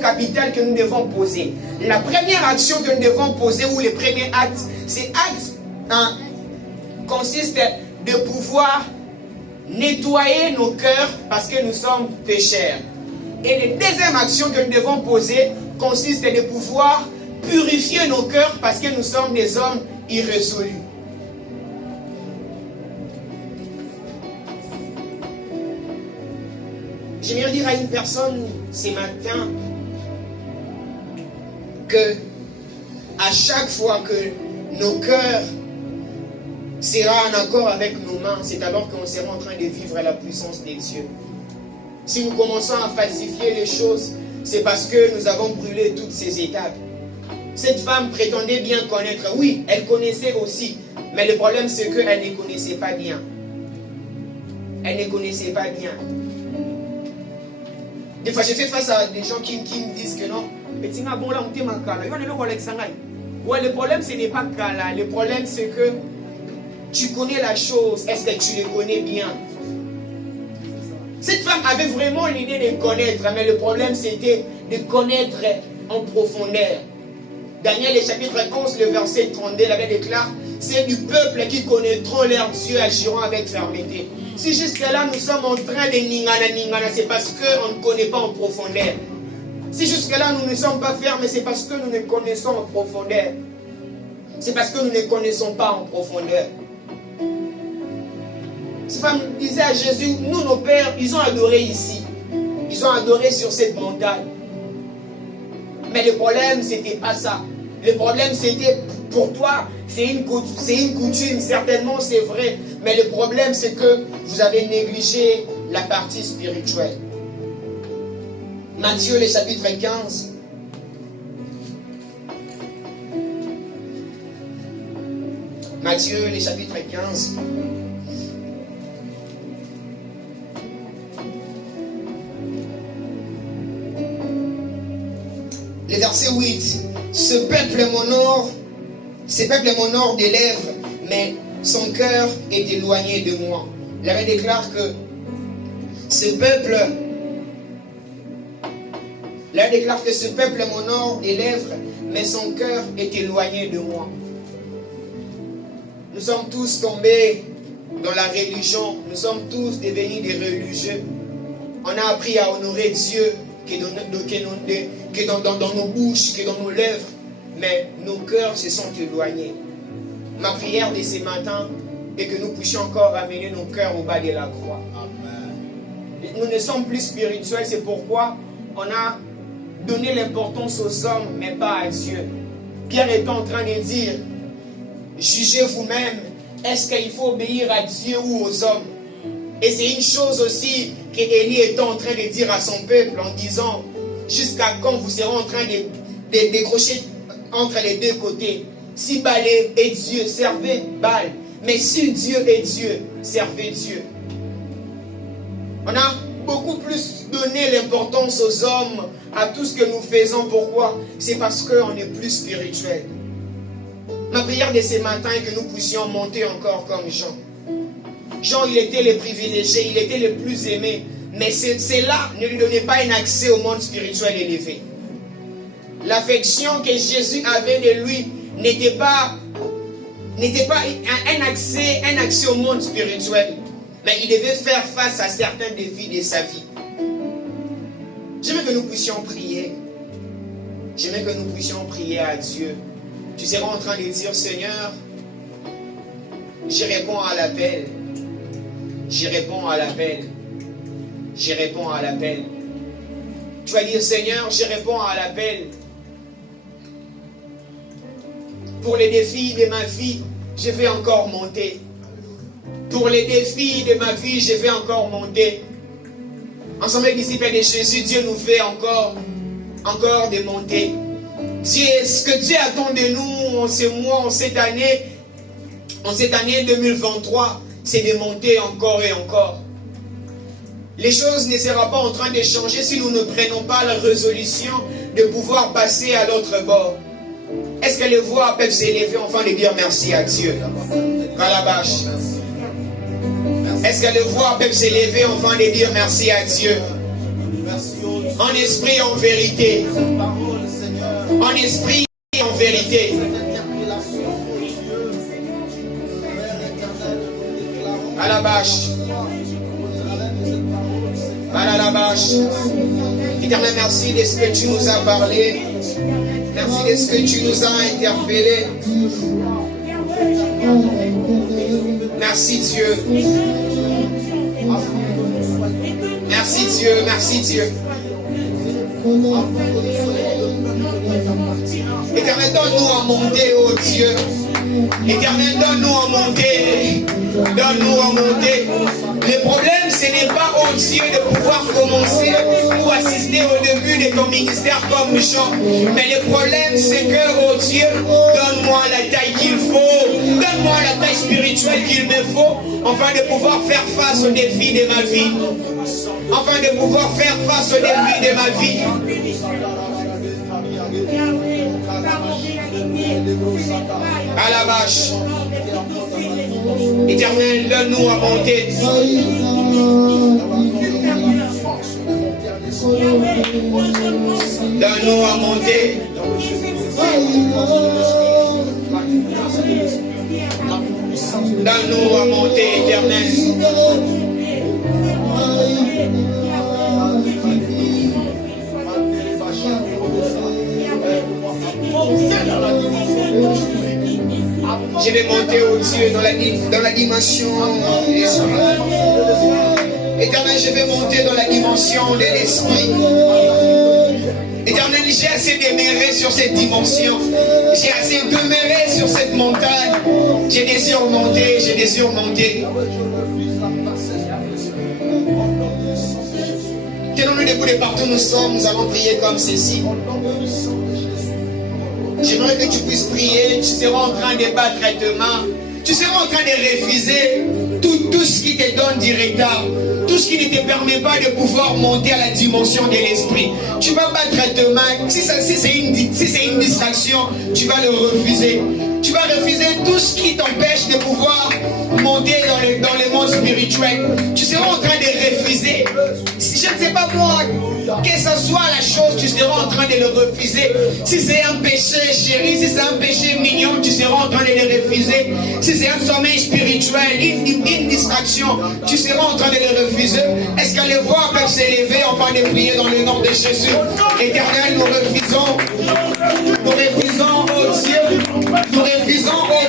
capitales que nous devons poser. La première action que nous devons poser, ou le premier acte, c'est consiste de pouvoir nettoyer nos cœurs parce que nous sommes pécheurs. Et la deuxième action que nous devons poser consiste de pouvoir purifier nos cœurs parce que nous sommes des hommes irrésolus. J'aimerais dire à une personne ce matin que à chaque fois que nos cœurs seront en accord avec nos mains, c'est alors qu'on sera en train de vivre la puissance de Dieu. Si nous commençons à falsifier les choses, c'est parce que nous avons brûlé toutes ces étapes. Cette femme prétendait bien connaître. Oui, elle connaissait aussi. Mais le problème, c'est qu'elle ne connaissait pas bien. Des fois, je fais face à des gens qui me disent que non. Ouais, le problème, ce n'est pas Kala. Le problème, c'est que tu connais la chose. Est-ce que tu le connais bien? Cette femme avait vraiment l'idée de connaître, mais le problème c'était de connaître en profondeur. Daniel, le chapitre 11, le verset 32, la Bible déclare, c'est du peuple qui connaîtront leur Dieu, agiront avec fermeté. Si jusque-là nous sommes en train de ningana, c'est parce qu'on ne connaît pas en profondeur. Si jusque-là nous ne sommes pas fermes, c'est parce que nous ne connaissons en profondeur. C'est parce que nous ne connaissons pas en profondeur. Cette femme disait à Jésus, nous, nos pères, ils ont adoré ici. Ils ont adoré sur cette montagne. Mais le problème, c'était pas ça. Le problème, c'était, pour toi, c'est une coutume, certainement c'est vrai. Mais le problème, c'est que vous avez négligé la partie spirituelle. Matthieu, le chapitre 15. Matthieu, le chapitre 15. Le verset 8. Ce peuple m'honore des lèvres, mais son cœur est éloigné de moi. La Bible déclare que ce peuple m'honore des lèvres, mais son cœur est éloigné de moi. Nous sommes tous tombés dans la religion. Nous sommes tous devenus des religieux. On a appris à honorer Dieu que dans nos bouches, que dans nos lèvres. Mais nos cœurs se sont éloignés. Ma prière de ce matin, et que nous puissions encore ramener nos cœurs au bas de la croix. Nous ne sommes plus spirituels, c'est pourquoi on a donné l'importance aux hommes, mais pas à Dieu. Pierre est en train de dire, jugez vous-même, est-ce qu'il faut obéir à Dieu ou aux hommes? Et c'est une chose aussi qu'Élie est en train de dire à son peuple en disant, jusqu'à quand vous serez en train de décrocher entre les deux côtés? Si Baal est Dieu, servez Baal. Mais si Dieu est Dieu, servez Dieu. On a beaucoup plus donné l'importance aux hommes, à tout ce que nous faisons. Pourquoi? C'est parce qu'on est plus spirituel. Ma prière de ce matin est que nous puissions monter encore comme Jean. Jean, il était le privilégié, il était le plus aimé. Mais cela ne lui donnait pas un accès au monde spirituel élevé. L'affection que Jésus avait de lui n'était pas un accès au monde spirituel. Mais il devait faire face à certains défis de sa vie. J'aimerais que nous puissions prier. J'aimerais que nous puissions prier à Dieu. Tu seras en train de dire, Seigneur, je réponds à l'appel. Je réponds à l'appel. Je réponds à l'appel. Tu vas dire, Seigneur, je réponds à l'appel. Pour les défis de ma vie, je vais encore monter. Pour les défis de ma vie, je vais encore monter. Ensemble, disciples de Jésus, Dieu nous fait encore de monter. Ce que Dieu attend de nous en ce mois, en cette année 2023, c'est de monter encore et encore. Les choses ne seront pas en train de changer si nous ne prenons pas la résolution de pouvoir passer à l'autre bord. Est-ce que les voix peuvent s'élever afin de dire merci à Dieu? Calabash. Est-ce que les voix peuvent s'élever afin de dire merci à Dieu? En esprit, en vérité. En esprit, en vérité. Calabash. Calabash. Éternel, merci de ce que tu nous as parlé. Merci de ce que tu nous as interpellés. Merci Dieu. Merci Dieu, merci Dieu. Éternel, donne-nous à monter, oh Dieu. Éternel, donne-nous à monter. Donne-nous à monter. Le problème, ce n'est pas, oh Dieu, de pouvoir commencer ou assister au début de ton ministère comme Jean. Mais le problème, c'est que, oh Dieu, donne-moi la taille qu'il faut. Donne-moi la taille spirituelle qu'il me faut, afin de pouvoir faire face aux défis de ma vie. Afin de pouvoir faire face aux défis de ma vie. À la vache. Éternel, donne-nous à monter. Donne-nous à monter. Donne-nous à monter, Éternel. Je vais monter au-dessus dans la dimension de l'esprit. Éternel, je vais monter dans la dimension de l'esprit. Éternel, j'ai assez demeurer sur cette dimension. J'ai assez demeuré sur cette montagne. J'ai désir monter, j'ai désir monter. Tenons-nous debout de partout où nous sommes, nous allons prier comme ceci. J'aimerais que tu puisses prier, tu seras en train de battre tes mains, tu seras en train de refuser tout ce qui te donne du retard, tout ce qui ne te permet pas de pouvoir monter à la dimension de l'esprit. Tu vas battre tes mains, si c'est une distraction, tu vas le refuser. Tu vas refuser tout ce qui t'empêche de pouvoir monter dans le monde spirituel. Tu seras en train de refuser. Je ne sais pas moi, que ce soit la chose, tu seras en train de le refuser. Si c'est un péché chéri, si c'est un péché mignon, tu seras en train de le refuser. Si c'est un sommeil spirituel, une distraction, tu seras en train de le refuser. Est-ce que les voix peuvent s'élever afin de prier dans le nom de Jésus? Éternel, nous refusons, oh